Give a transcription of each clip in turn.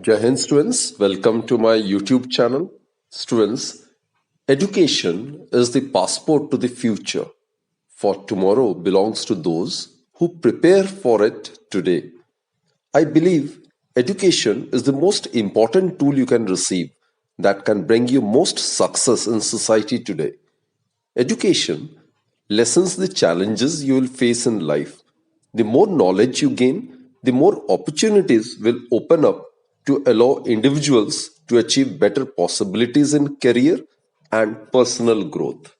Jai Hind students, welcome to my YouTube channel. Students, education is the passport to the future, for tomorrow belongs to those who prepare for it today. I believe education is the most important tool you can receive that can bring you most success in society today. Education lessens the challenges you will face in life. The more knowledge you gain, the more opportunities will open up to allow individuals to achieve better possibilities in career and personal growth.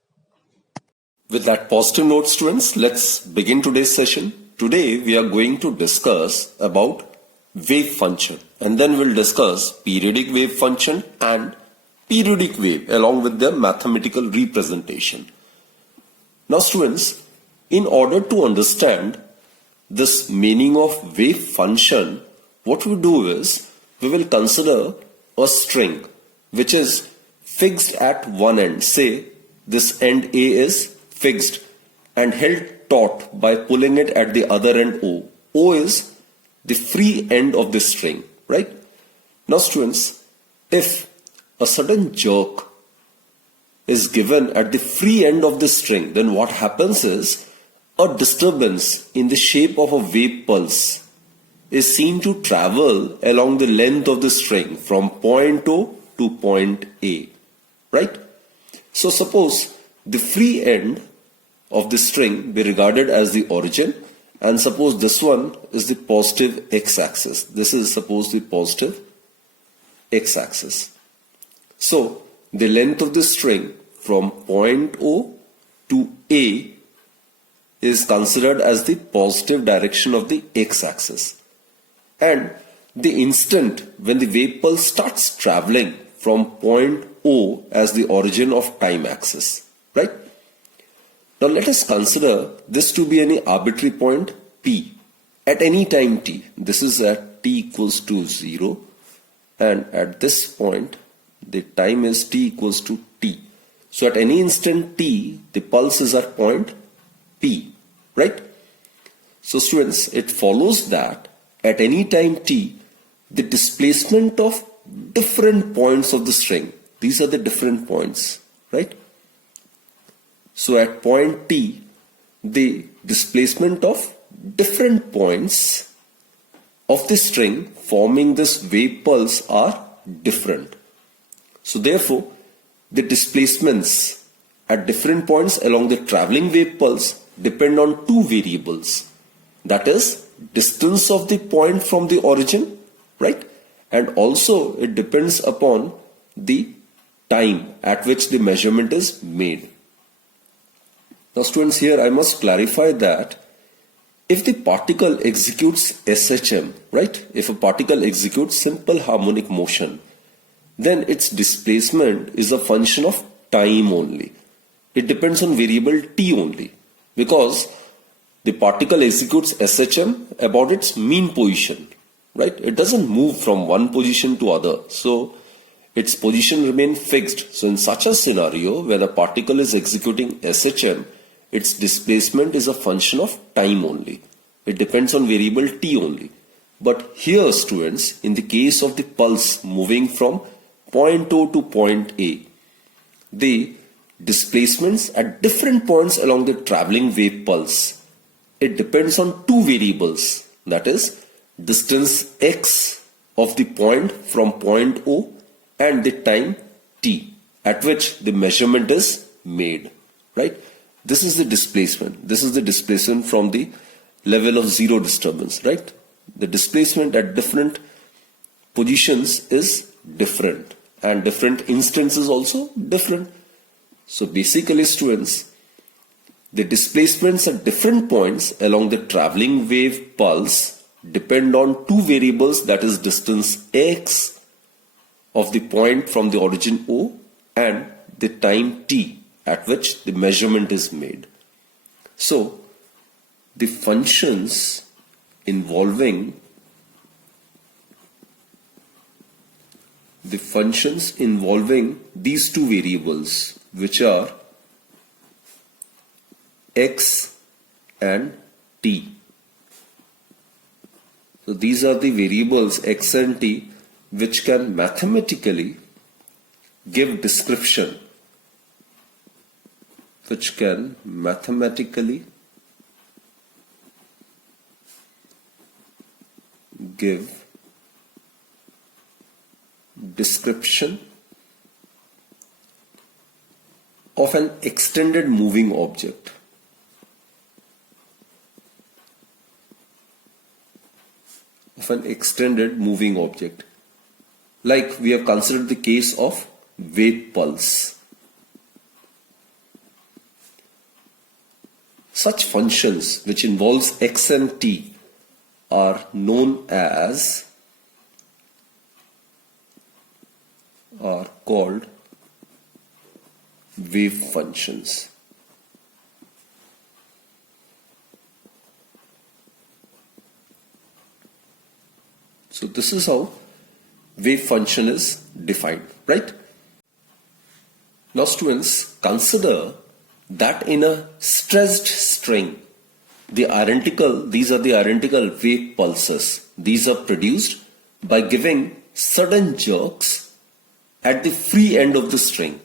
With that positive note, students, let's begin today's session. Today, we are going to discuss about wave function, and then we'll discuss periodic wave function and periodic wave along with their mathematical representation. Now, students, in order to understand this meaning of wave function, what we do is we will consider a string which is fixed at one end. Say this end A is fixed and held taut by pulling it at the other end O. O is the free end of the string, right? Now, students, if a sudden jerk is given at the free end of the string, then what happens is a disturbance in the shape of a wave pulse is seen to travel along the length of the string from point O to point A, right? So suppose the free end of the string be regarded as the origin, and suppose this one is the positive x-axis. This is suppose the positive x-axis. So the length of the string from point O to A is considered as the positive direction of the x-axis. And the instant when the wave pulse starts traveling from point O as the origin of time axis, right? Now let us consider this to be any arbitrary point P at any time t. This is at t equals to 0, and at this point the time is t equals to t. So at any instant t, the pulse is at point P, right? So students, it follows that at any time t, the displacement of different points of the string, these are the different points, right? So at point t, the displacement of different points of the string forming this wave pulse are different. So therefore, the displacements at different points along the traveling wave pulse depend on two variables. That is, distance of the point from the origin, right? And also it depends upon the time at which the measurement is made. Now students, here I must clarify that if the particle executes SHM, right? If a particle executes simple harmonic motion, then its displacement is a function of time only. It depends on variable t only, because the particle executes SHM about its mean position, right? It doesn't move from one position to other. So its position remains fixed. So in such a scenario, when a particle is executing SHM, its displacement is a function of time only. It depends on variable t only. But here, students, in the case of the pulse moving from point O to point A, the displacements at different points along the traveling wave pulse, it depends on two variables, that is distance x of the point from point O and the time t at which the measurement is made, right? This is the displacement. This is the displacement from the level of zero disturbance, right? The displacement at different positions is different, and different instances also different. So basically, students, the displacements at different points along the traveling wave pulse depend on two variables, that is distance x of the point from the origin O and the time t at which the measurement is made. So the functions involving these two variables, which are x and t. So these are the variables x and t which can mathematically give description, which can mathematically give description of an extended moving object. Of an extended moving object. Like we have considered the case of wave pulse. Such functions which involves x and t are known as, are called wave functions. So this is how wave function is defined, right? Now students, consider that in a stressed string, these are the identical wave pulses. These are produced by giving sudden jerks at the free end of the string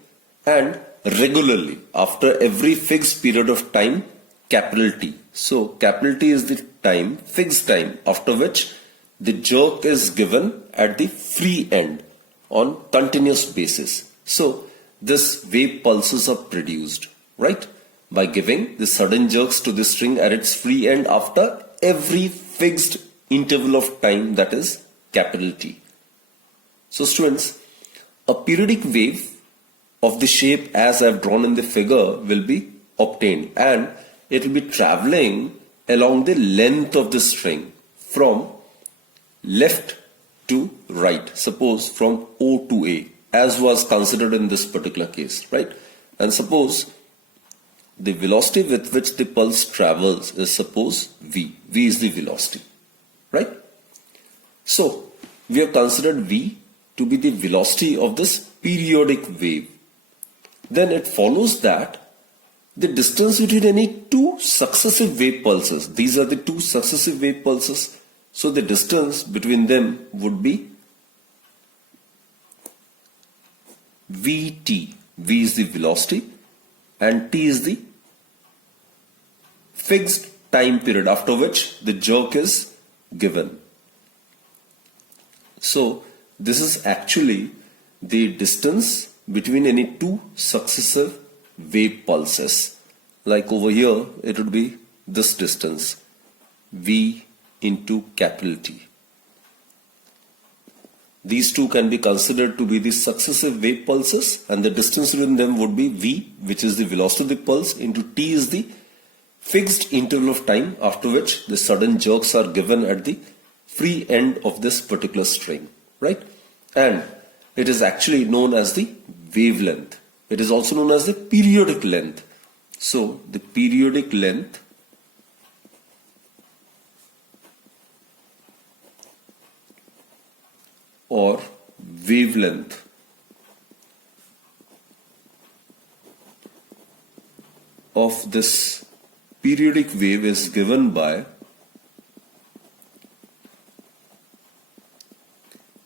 and regularly after every fixed period of time, capital T. So capital T is the time, fixed time, after which the jerk is given at the free end on continuous basis. So this wave pulses are produced, right, by giving the sudden jerks to the string at its free end after every fixed interval of time, that is capital T. So students, a periodic wave of the shape as I have drawn in the figure will be obtained, and it will be traveling along the length of the string from left to right, suppose from O to A, as was considered in this particular case, right? And suppose the velocity with which the pulse travels is, suppose V. V is the velocity, right? So we have considered V to be the velocity of this periodic wave. Then it follows that the distance between any two successive wave pulses, these are the two successive wave pulses, so the distance between them would be Vt. V is the velocity and T is the fixed time period after which the jerk is given. So this is actually the distance between any two successive wave pulses. Like over here, it would be this distance, V into capital T. These two can be considered to be the successive wave pulses, and the distance between them would be V, which is the velocity of the pulse, into T is the fixed interval of time after which the sudden jerks are given at the free end of this particular string, right? And it is actually known as the wavelength. It is also known as the periodic length. So the periodic length or wavelength of this periodic wave is given by,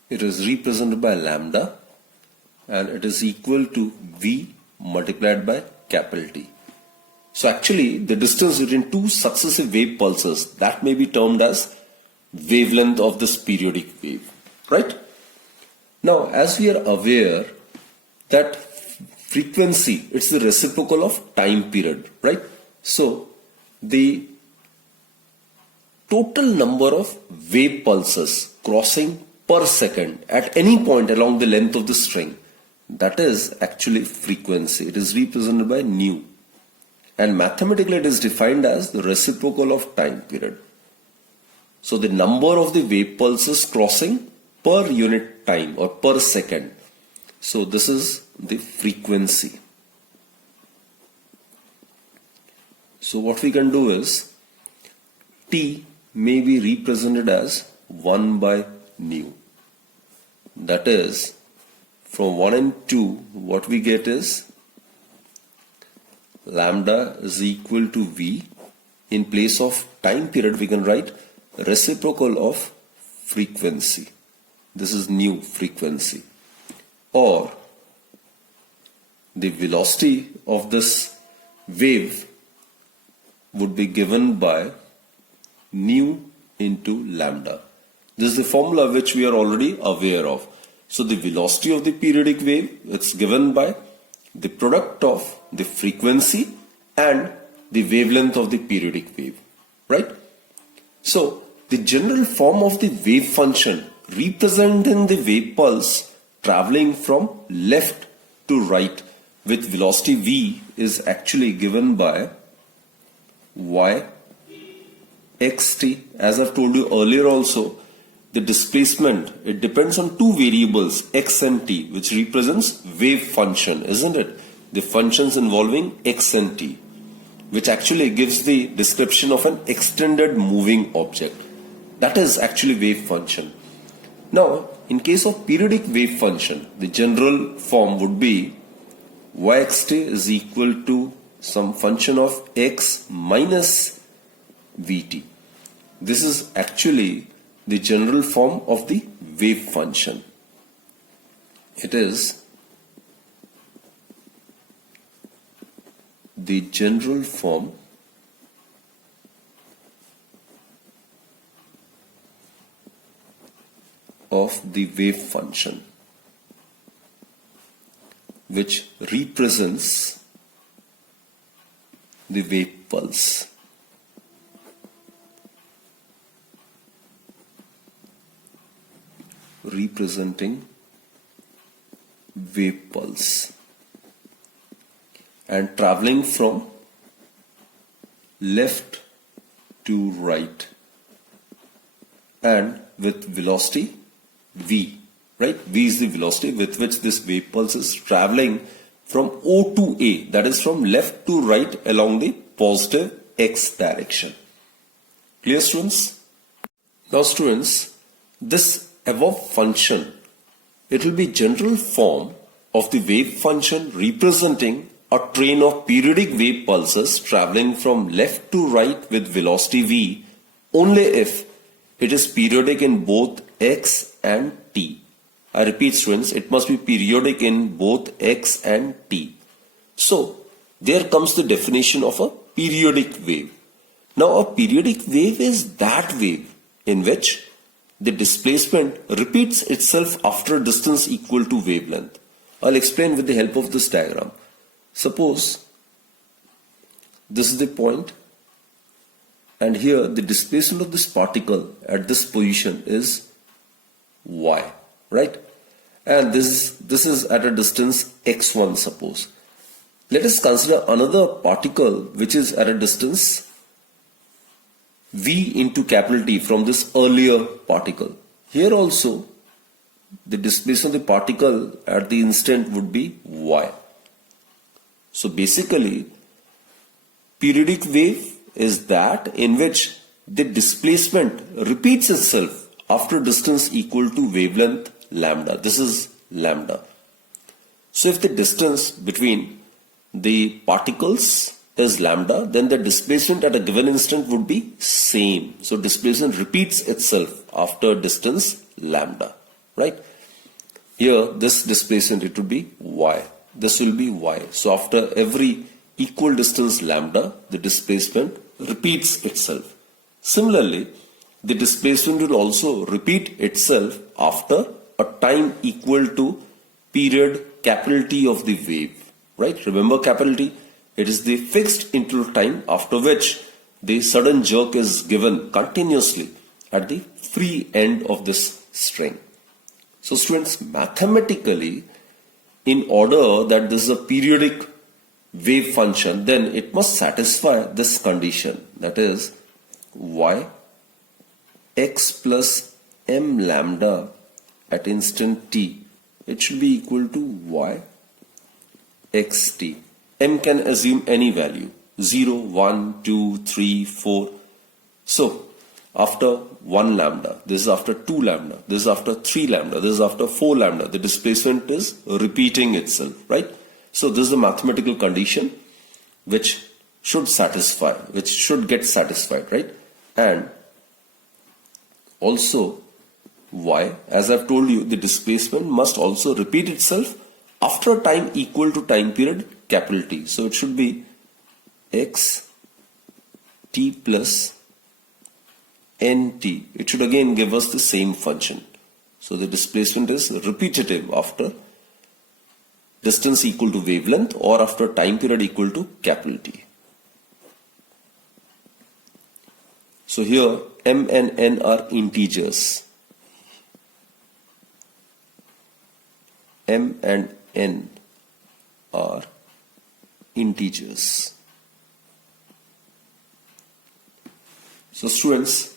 it is represented by lambda, and it is equal to V multiplied by capital T. So actually the distance between two successive wave pulses, that may be termed as wavelength of this periodic wave, right? Now as we are aware that frequency, it's the reciprocal of time period, right? So the total number of wave pulses crossing per second at any point along the length of the string, that is actually frequency. It is represented by nu, and mathematically it is defined as the reciprocal of time period. So the number of the wave pulses crossing per unit time or per second. So this is the frequency. So what we can do is T may be represented as 1 by nu. That is, from 1 and 2, what we get is lambda is equal to V. In place of time period, we can write reciprocal of frequency. This is new frequency. Or the velocity of this wave would be given by nu into lambda. This is the formula which we are already aware of. So the velocity of the periodic wave, it's given by the product of the frequency and the wavelength of the periodic wave, right? So the general form of the wave function representing the wave pulse traveling from left to right with velocity v is actually given by y xt. As I've told you earlier also, the displacement, it depends on two variables, x and t, which represents wave function, isn't it? The functions involving x and t, which actually gives the description of an extended moving object. That is actually wave function. Now, in case of periodic wave function, the general form would be yxt is equal to some function of x minus vt. This is actually the general form of the wave function. It is the general form of the wave function which represents the wave pulse. Representing wave pulse and traveling from left to right and with velocity v, right? V is the velocity with which this wave pulse is traveling from O to A, that is from left to right along the positive x direction. Clear, students? Now students, this above function, it will be general form of the wave function representing a train of periodic wave pulses traveling from left to right with velocity v only if it is periodic in both x and t. I repeat students, it must be periodic in both x and t. So there comes the definition of a periodic wave. Now a periodic wave is that wave in which the displacement repeats itself after a distance equal to wavelength. I'll explain with the help of this diagram. Suppose this is the point and here the displacement of this particle at this position is y, right? And this is at a distance x1, suppose. Let us consider another particle which is at a distance v into capital T from this earlier particle. Here also the displacement of the particle at the instant would be y. So basically periodic wave is that in which the displacement repeats itself after distance equal to wavelength lambda. This is lambda. So if the distance between the particles is lambda, then the displacement at a given instant would be same. So displacement repeats itself after distance lambda, right? Here this displacement, it would be y. This will be y. So after every equal distance lambda, the displacement repeats itself. Similarly, the displacement will also repeat itself after a time equal to period capital T of the wave, right? Remember capital T? It is the fixed interval time after which the sudden jerk is given continuously at the free end of this string. So students, mathematically, in order that this is a periodic wave function, then it must satisfy this condition, that is y x plus m lambda at instant t, it should be equal to y xt. M can assume any value, 0, 1, 2, 3, 4. So after 1 lambda, this is after 2 lambda, this is after 3 lambda, this is after 4 lambda, the displacement is repeating itself, right? So this is a mathematical condition which should satisfy, which should get satisfied, right? And also Why? As I've told you, the displacement must also repeat itself after a time equal to time period capital T. So it should be x t plus nt. It should again give us the same function. So the displacement is repetitive after distance equal to wavelength or after time period equal to capital T. So here m and n are integers. M and n are integers. So students,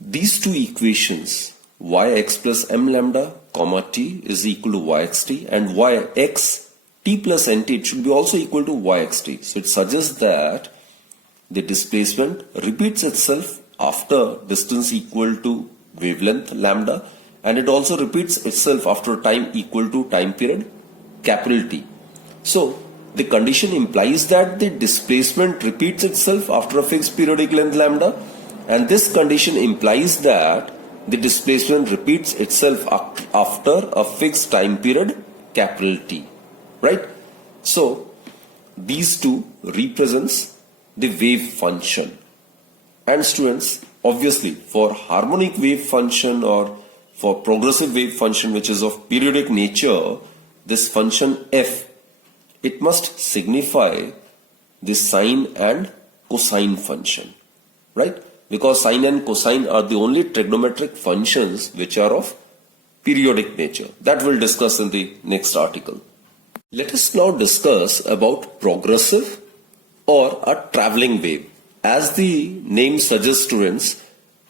these two equations, yx plus m lambda comma t is equal to yxt, and yx t plus nt, it should be also equal to yxt. So it suggests that the displacement repeats itself after distance equal to wavelength lambda, and it also repeats itself after time equal to time period capital T. So the condition implies that the displacement repeats itself after a fixed periodic length lambda, and this condition implies that the displacement repeats itself after a fixed time period capital T, right? So these two represents the wave function. And students, obviously for harmonic wave function or for progressive wave function which is of periodic nature, this function f, it must signify the sine and cosine function, right? Because sine and cosine are the only trigonometric functions which are of periodic nature. That we'll discuss in the next article. Let us now discuss about progressive or a traveling wave. As the name suggests, students,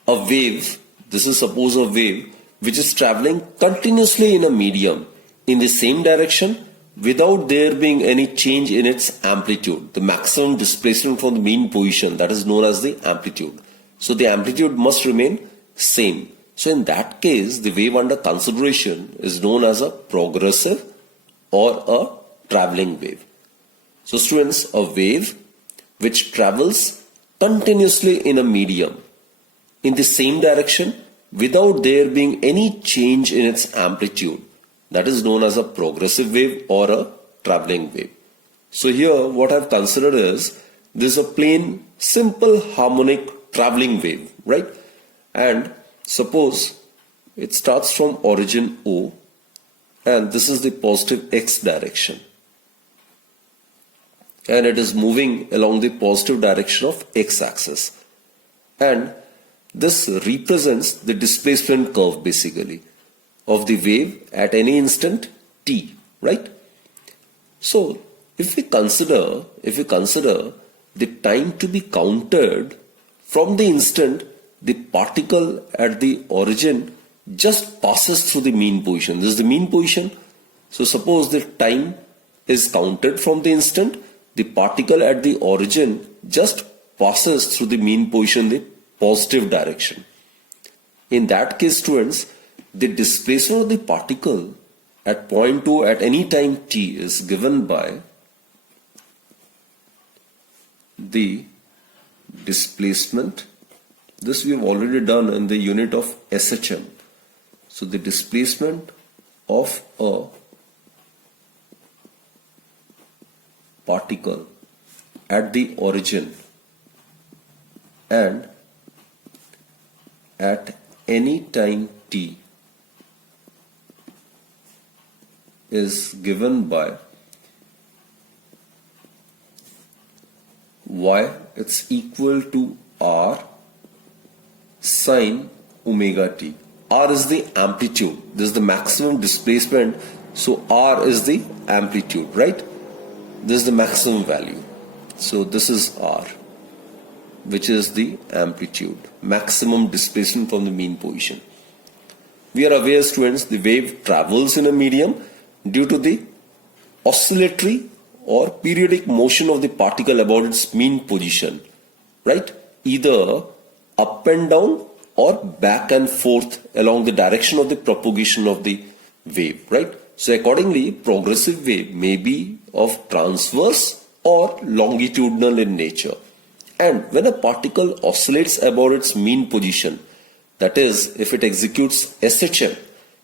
a wave, this is suppose a wave which is traveling continuously in a medium in the same direction without there being any change in its amplitude. The maximum displacement from the mean position, that is known as the amplitude. So the amplitude must remain same. So in that case, the wave under consideration is known as a progressive or a traveling wave. So students, a wave which travels continuously in a medium in the same direction without there being any change in its amplitude, that is known as a progressive wave or a traveling wave. So here what I've considered is this is a plain simple harmonic traveling wave, right? And suppose it starts from origin O, and this is the positive x direction, and it is moving along the positive direction of x-axis, and this represents the displacement curve basically of the wave at any instant t, right? So if we consider the time to be counted from the instant the particle at the origin just passes through the mean position. This is the mean position. So suppose the time is counted from the instant the particle at the origin just passes through the mean position, the positive direction. In that case, students, the displacement of the particle at point 2 at any time t is given by the displacement. This we have already done in the unit of SHM. So the displacement of a particle at the origin and at any time t is given by y, it's equal to r sine omega t. R is the amplitude. This is the maximum displacement. So R is the amplitude, right? This is the maximum value. So this is R, which is the amplitude, maximum displacement from the mean position. We are aware, students, the wave travels in a medium due to the oscillatory or periodic motion of the particle about its mean position, right? Either up and down or back and forth along the direction of the propagation of the wave, right? So accordingly, progressive wave may be of transverse or longitudinal in nature. And when a particle oscillates about its mean position, that is, if it executes SHM,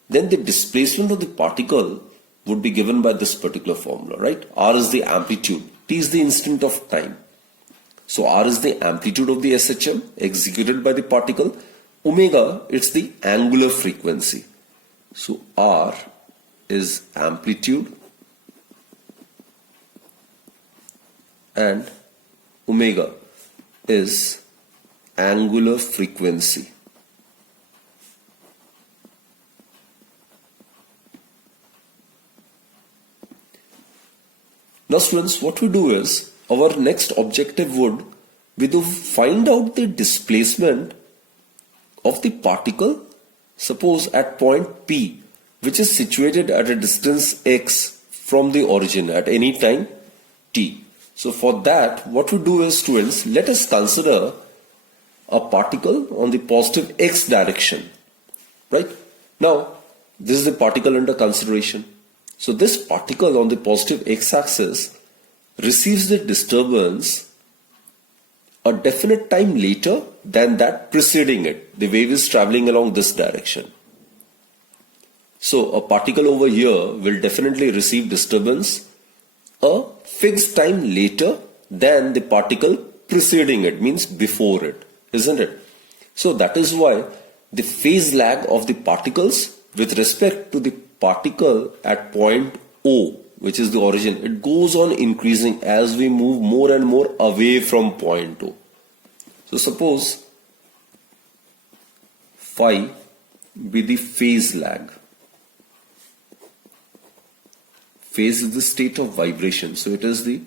then the displacement of the particle would be given by this particular formula, right? R is the amplitude, T is the instant of time. So R is the amplitude of the SHM executed by the particle. Omega, it's the angular frequency. So R is amplitude and omega is angular frequency. Now students, what we do is, our next objective would be to find out the displacement of the particle, suppose at point P, which is situated at a distance x from the origin at any time t. So for that, what we do is, students, let us consider a particle on the positive x direction, right? Now, this is the particle under consideration. So this particle on the positive x-axis receives the disturbance a definite time later than that preceding it. The wave is traveling along this direction. So a particle over here will definitely receive disturbance a fixed time later than the particle preceding it, means before it, isn't it? So that is why the phase lag of the particles with respect to the particle at point O, which is the origin, it goes on increasing as we move more and more away from point O. So suppose phi be the phase lag. Phase is the state of vibration. So it is the,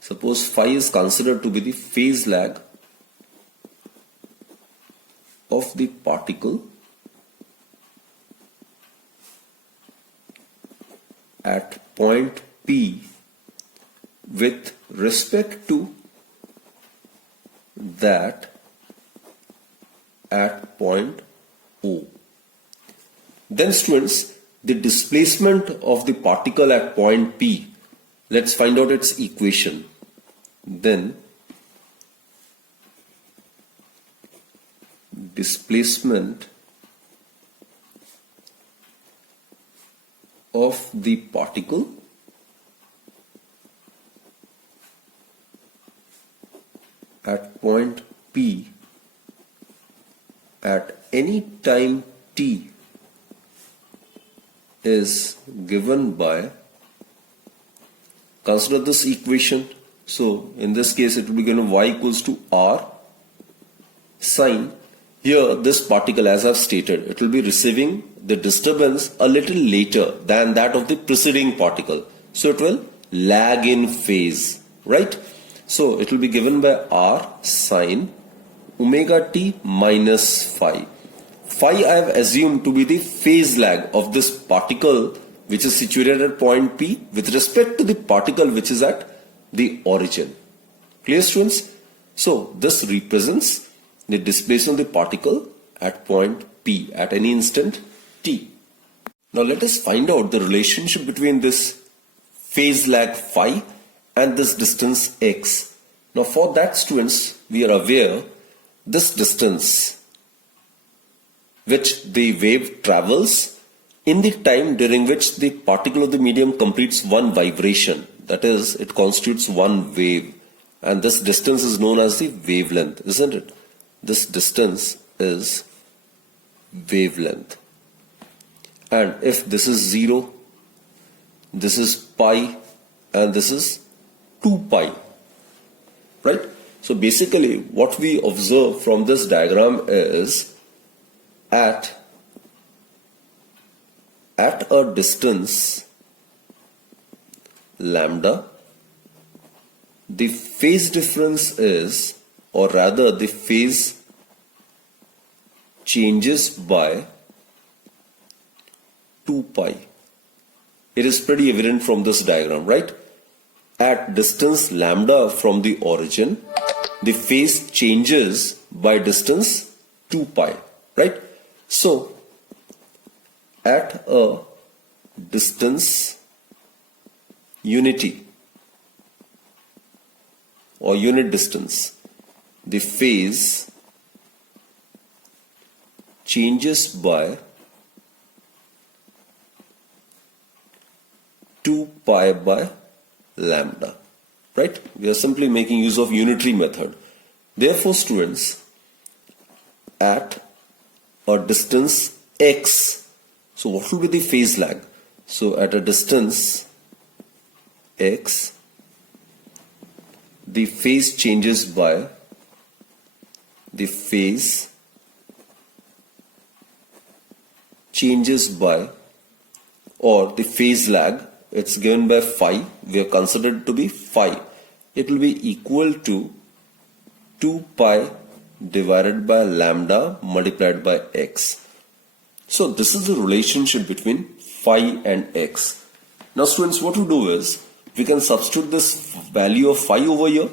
suppose phi is considered to be the phase lag of the particle at point P with respect to that at point O. Then students, the displacement of the particle at point P, let's find out its equation. Then displacement of the particle at point P at any time t is given by, consider this equation. So in this case it will be given y equals to r sine. Here this particle, as I've stated, it will be receiving the disturbance a little later than that of the preceding particle. So it will lag in phase, right? So it will be given by r sine omega t minus phi. Phi I have assumed to be the phase lag of this particle which is situated at point P with respect to the particle which is at the origin. Clear, students? So this represents the displacement of the particle at point P at any instant t. Now let us find out the relationship between this phase lag phi and this distance x. Now for that, students, we are aware this distance which the wave travels in the time during which the particle of the medium completes one vibration, that is, it constitutes one wave, and this distance is known as the wavelength, isn't it? This distance is wavelength. And if this is 0, this is pi, and this is 2 pi, right? So basically what we observe from this diagram is at a distance lambda, the phase difference is, or rather the phase changes by 2 pi. It is pretty evident from this diagram, right? At distance lambda from the origin, the phase changes by distance 2 pi, right? So at a distance unity or unit distance, the phase changes by 2 pi by lambda, right? We are simply making use of unitary method. Therefore, students, at a distance x, so what will be the phase lag? So at a distance x, the phase changes by or the phase lag, it's given by phi, we have considered it to be phi. It will be equal to 2 pi divided by lambda multiplied by x. So this is the relationship between phi and x. Now students, what we do is, we can substitute this value of phi over here.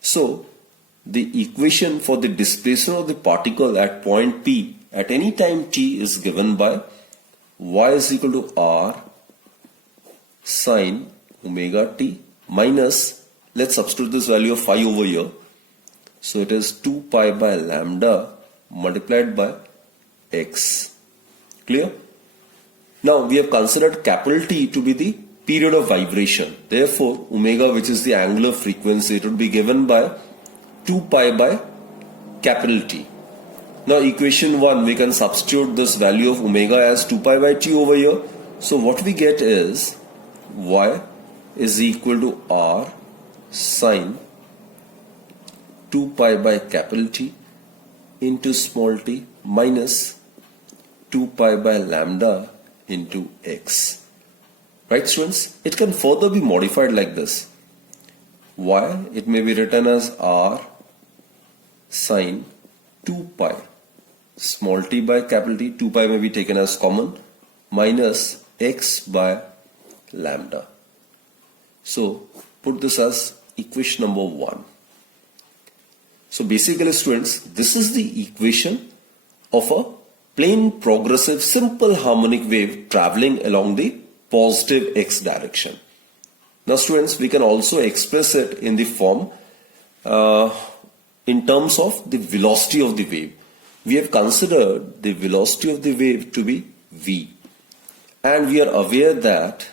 So the equation for the displacement of the particle at point P at any time t is given by y is equal to r sine omega t minus, let's substitute this value of phi over here. So it is 2 pi by lambda multiplied by x. Clear? Now we have considered capital T to be the period of vibration. Therefore, omega, which is the angular frequency, it would be given by 2 pi by capital T. Now equation 1, we can substitute this value of omega as 2 pi by t over here. So what we get is y is equal to r sine 2 pi by capital T into small t minus 2 pi by lambda into x. Right students? It can further be modified like this. Y, it may be written as r sine 2 pi small t by capital T, 2 pi may be taken as common, minus x by lambda. So put this as equation number 1. So basically students, this is the equation of a plane progressive simple harmonic wave traveling along the positive x direction. Now students, we can also express it in the form in terms of the velocity of the wave. We have considered the velocity of the wave to be v, and we are aware that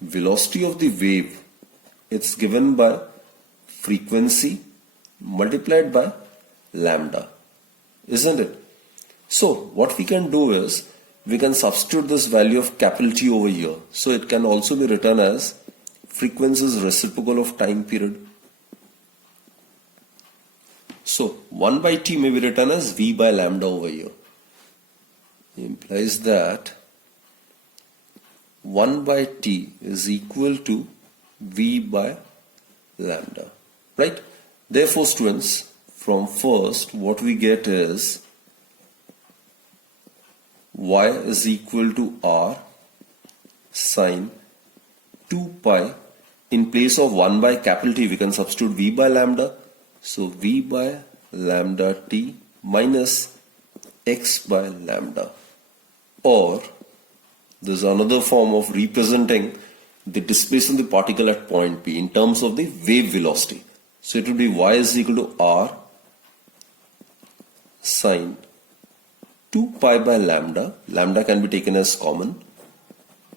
velocity of the wave, it's given by frequency multiplied by lambda, isn't it? So what we can do is, we can substitute this value of capital T over here. So it can also be written as frequency is reciprocal of time period. So 1 by t may be written as v by lambda over here. It implies that 1 by t is equal to v by lambda, right? Therefore students, from first what we get is y is equal to r sine 2 pi. In place of 1 by capital T, we can substitute v by lambda. So v by lambda t minus x by lambda. Or there's another form of representing the displacement of the particle at point P in terms of the wave velocity. So it will be y is equal to r sine 2 pi by lambda. Lambda can be taken as common.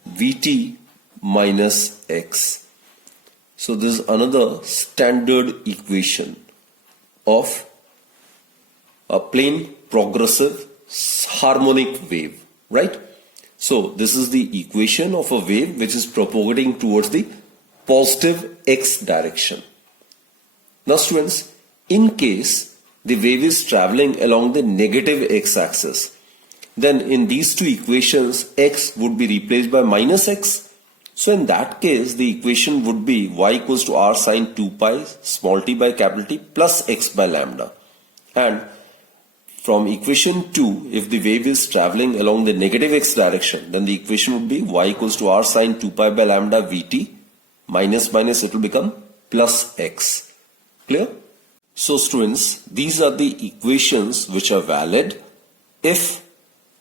Vt minus x. So this is another standard equation of a plane progressive harmonic wave, right? So this is the equation of a wave which is propagating towards the positive x direction. Now students, in case the wave is traveling along the negative x-axis, then in these two equations x would be replaced by minus x. So in that case, the equation would be y equals to r sine 2 pi small t by capital T plus x by lambda. And from equation 2, if the wave is traveling along the negative x direction, then the equation would be y equals to r sine 2 pi by lambda vt minus minus, it will become plus x. Clear? So students, these are the equations which are valid if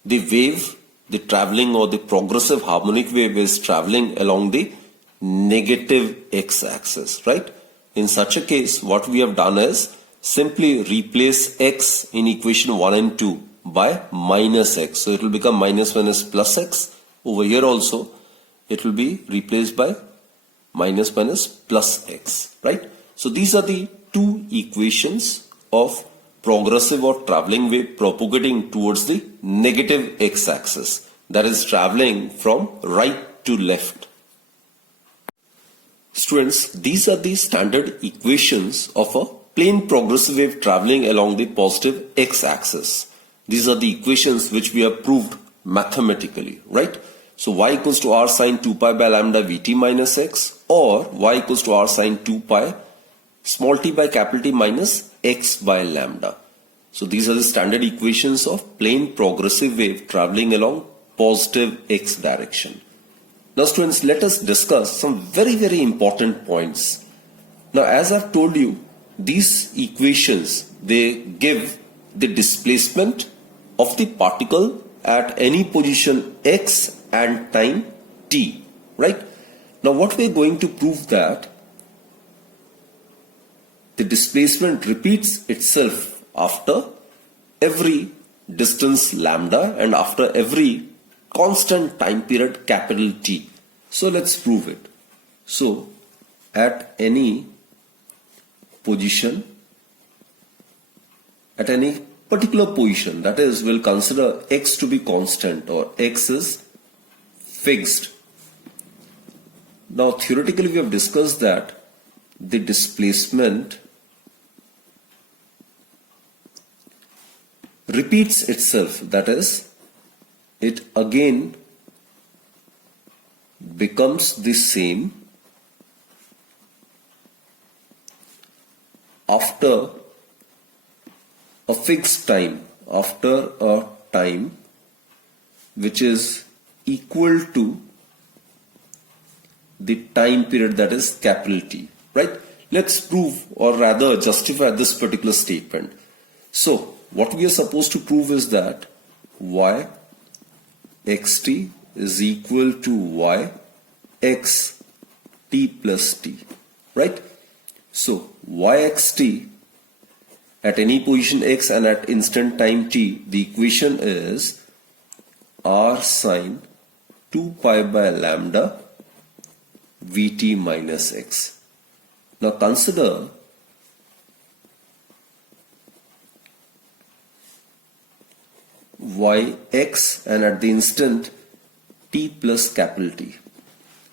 the wave, the traveling or the progressive harmonic wave is traveling along the negative x-axis, right? In such a case, what we have done is simply replace x in equation 1 and 2 by minus x. So it will become minus plus x. Over here also it will be replaced by minus plus x, right? So these are the two equations of progressive or traveling wave propagating towards the negative x-axis, that is traveling from right to left. Students, these are the standard equations of a plane progressive wave traveling along the positive x-axis. These are the equations which we have proved mathematically, right? So y equals to r sine 2 pi by lambda vt minus x, or y equals to r sine 2 pi small t by capital T minus x by lambda. So these are the standard equations of plane progressive wave traveling along positive x direction. Now students, let us discuss some very important points. Now as I've told you, these equations, they give the displacement of the particle at any position x and time t, right? Now what we're going to prove that the displacement repeats itself after every distance lambda and after every constant time period capital T. So let's prove it. So at any position, at any particular position, that is, we'll consider x to be constant or x is fixed. Now theoretically we have discussed that the displacement repeats itself, that is, it again becomes the same after a fixed time, after a time which is equal to the time period, that is capital T, right? Let's prove, or rather justify, this particular statement. So what we are supposed to prove is that y xt is equal to y x t plus t, right? So y xt at any position x and at instant time t, the equation is r sine 2 pi by lambda vt minus x. Now consider y x and at the instant t plus capital T.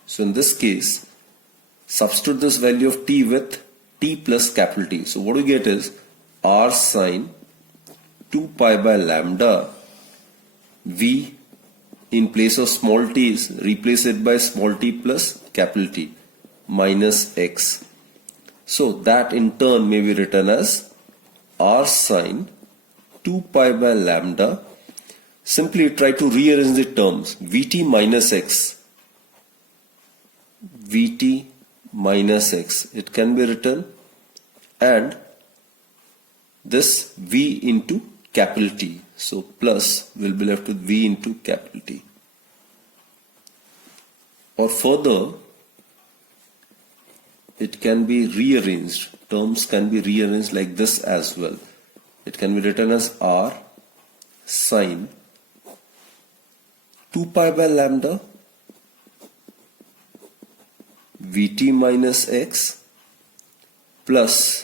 So in this case, substitute this value of t with t plus capital T. So what we get is r sine 2 pi by lambda v, in place of small t is replace it by small t plus capital T minus x. So that in turn may be written as r sine 2 pi by lambda. Simply try to rearrange the terms. Vt minus x. Vt minus x. It can be written, and this v into capital T. So plus will be left with v into capital T. Or further, it can be rearranged. Terms can be rearranged like this as well. It can be written as r sine 2 pi by lambda Vt minus x plus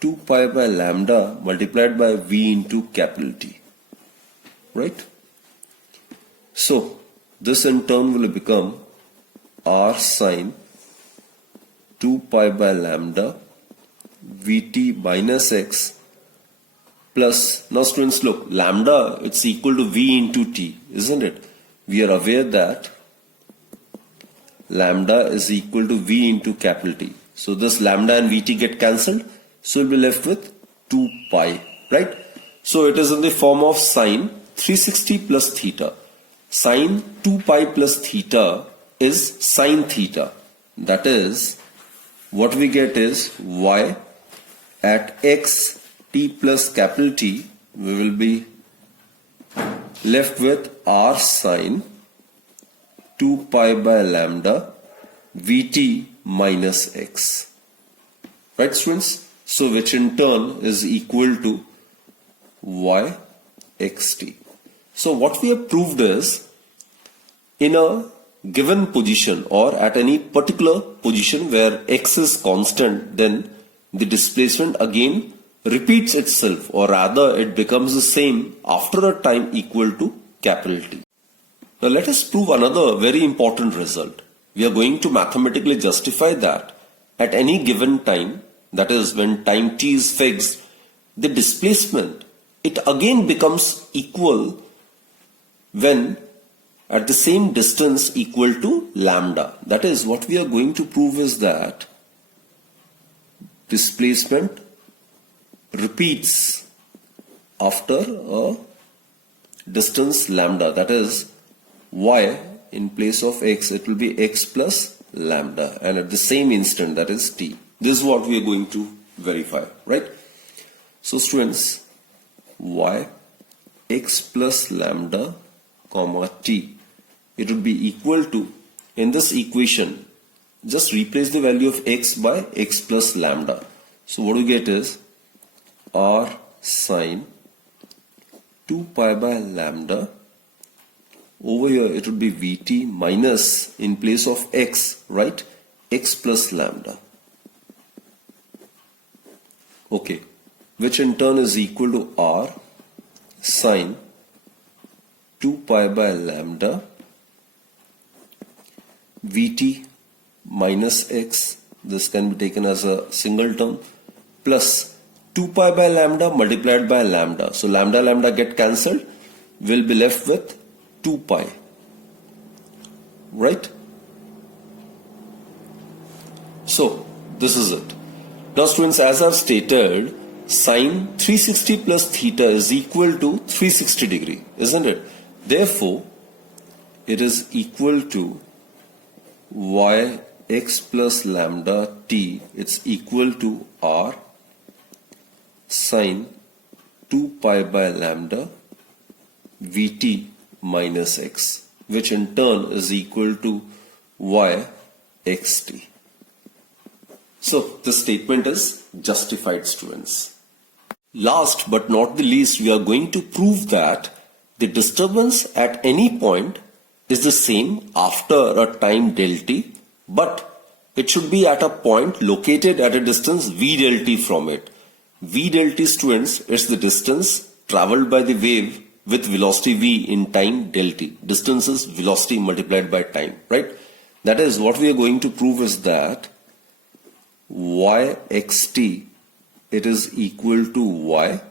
2 pi by lambda multiplied by v into capital T, right? So this in turn will become r sine 2 pi by lambda Vt minus x plus, now students look, lambda, it's equal to v into t, isn't it? We are aware that lambda is equal to v into capital T. So this lambda and vt get cancelled, so we'll be left with 2 pi, right? So it is in the form of sine 360 plus theta. Sine 2 pi plus theta is sine theta. That is, what we get is y at x t plus capital T, we will be left with r sine 2 pi by lambda Vt minus x. Right students? So which in turn is equal to y xt. So what we have proved is, in a given position or at any particular position where x is constant, then the displacement again repeats itself, or rather it becomes the same after a time equal to capital T. Now let us prove another very important result. We are going to mathematically justify that at any given time, that is when time t is fixed, the displacement, it again becomes equal when at the same distance equal to lambda. That is, what we are going to prove is that displacement repeats after a distance lambda. That is, y in place of x, it will be x plus lambda, and at the same instant, that is t. This is what we are going to verify, right? So students, y x plus lambda comma t, it would be equal to, in this equation, just replace the value of x by x plus lambda. So what we get is r sine 2 pi by lambda. Over here it would be Vt minus, in place of x, right, x plus lambda. Okay, which in turn is equal to r sine 2 pi by lambda Vt minus x, this can be taken as a single term, plus 2 pi by lambda multiplied by lambda. So lambda get cancelled, we'll be left with 2 pi, right? So this is it. Now students, as I've stated, sine 360 plus theta is equal to 360 degree, isn't it? Therefore, it is equal to y x plus lambda t, it's equal to r sine 2 pi by lambda Vt minus x, which in turn is equal to y xt. So this statement is justified, students. Last but not the least, we are going to prove that the disturbance at any point is the same after a time del t, but it should be at a point located at a distance v del t from it. V del t, students, is the distance traveled by the wave with velocity v in time del t. Distance is velocity multiplied by time, right? That is, what we are going to prove is that y xt, it is equal to y,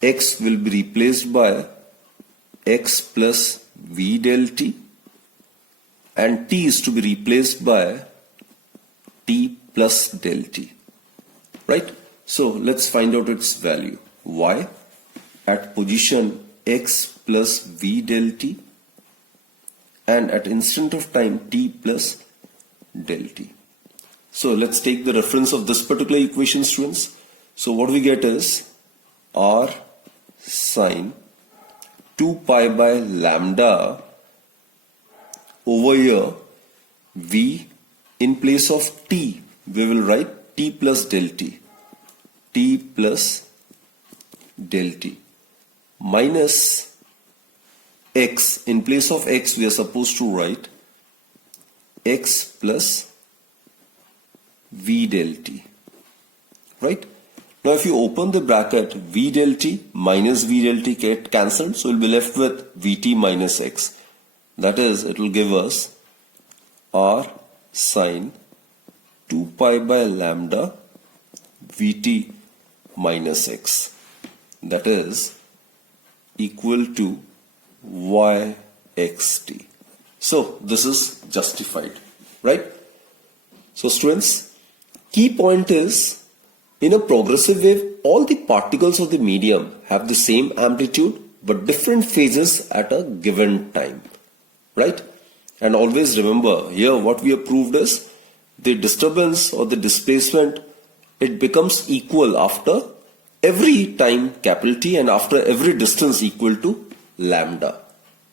x will be replaced by x plus v del t, and t is to be replaced by t plus del t, right? So let's find out its value. Y at position x plus v del t, and at instant of time t plus del t. So let's take the reference of this particular equation, students. So what we get is r sine 2 pi by lambda, over here v in place of t, we will write t plus del t, t plus del t, minus x, in place of x we are supposed to write x plus v del t, right? Now if you open the bracket, v del t minus v del t get cancelled, so we'll be left with vt minus x. That is, it will give us r sine 2 pi by lambda vt minus x. That is equal to y xt. So this is justified, right? So students, key point is, in a progressive wave, all the particles of the medium have the same amplitude but different phases at a given time, right? And always remember, here what we have proved is the disturbance or the displacement, it becomes equal after every time capital T and after every distance equal to lambda.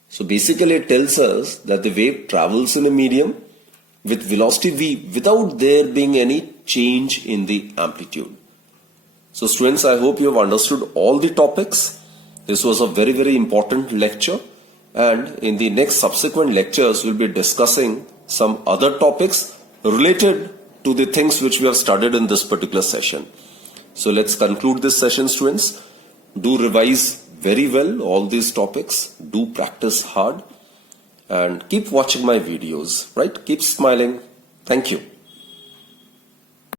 So basically it tells us that the wave travels in a medium with velocity v without there being any change in the amplitude. So students, I hope you have understood all the topics. This was a very, very important lecture, and in the next subsequent lectures, we'll be discussing some other topics related to the things which we have studied in this particular session. So let's conclude this session, students. Do revise very well all these topics. Do practice hard and keep watching my videos, right? Keep smiling. Thank you.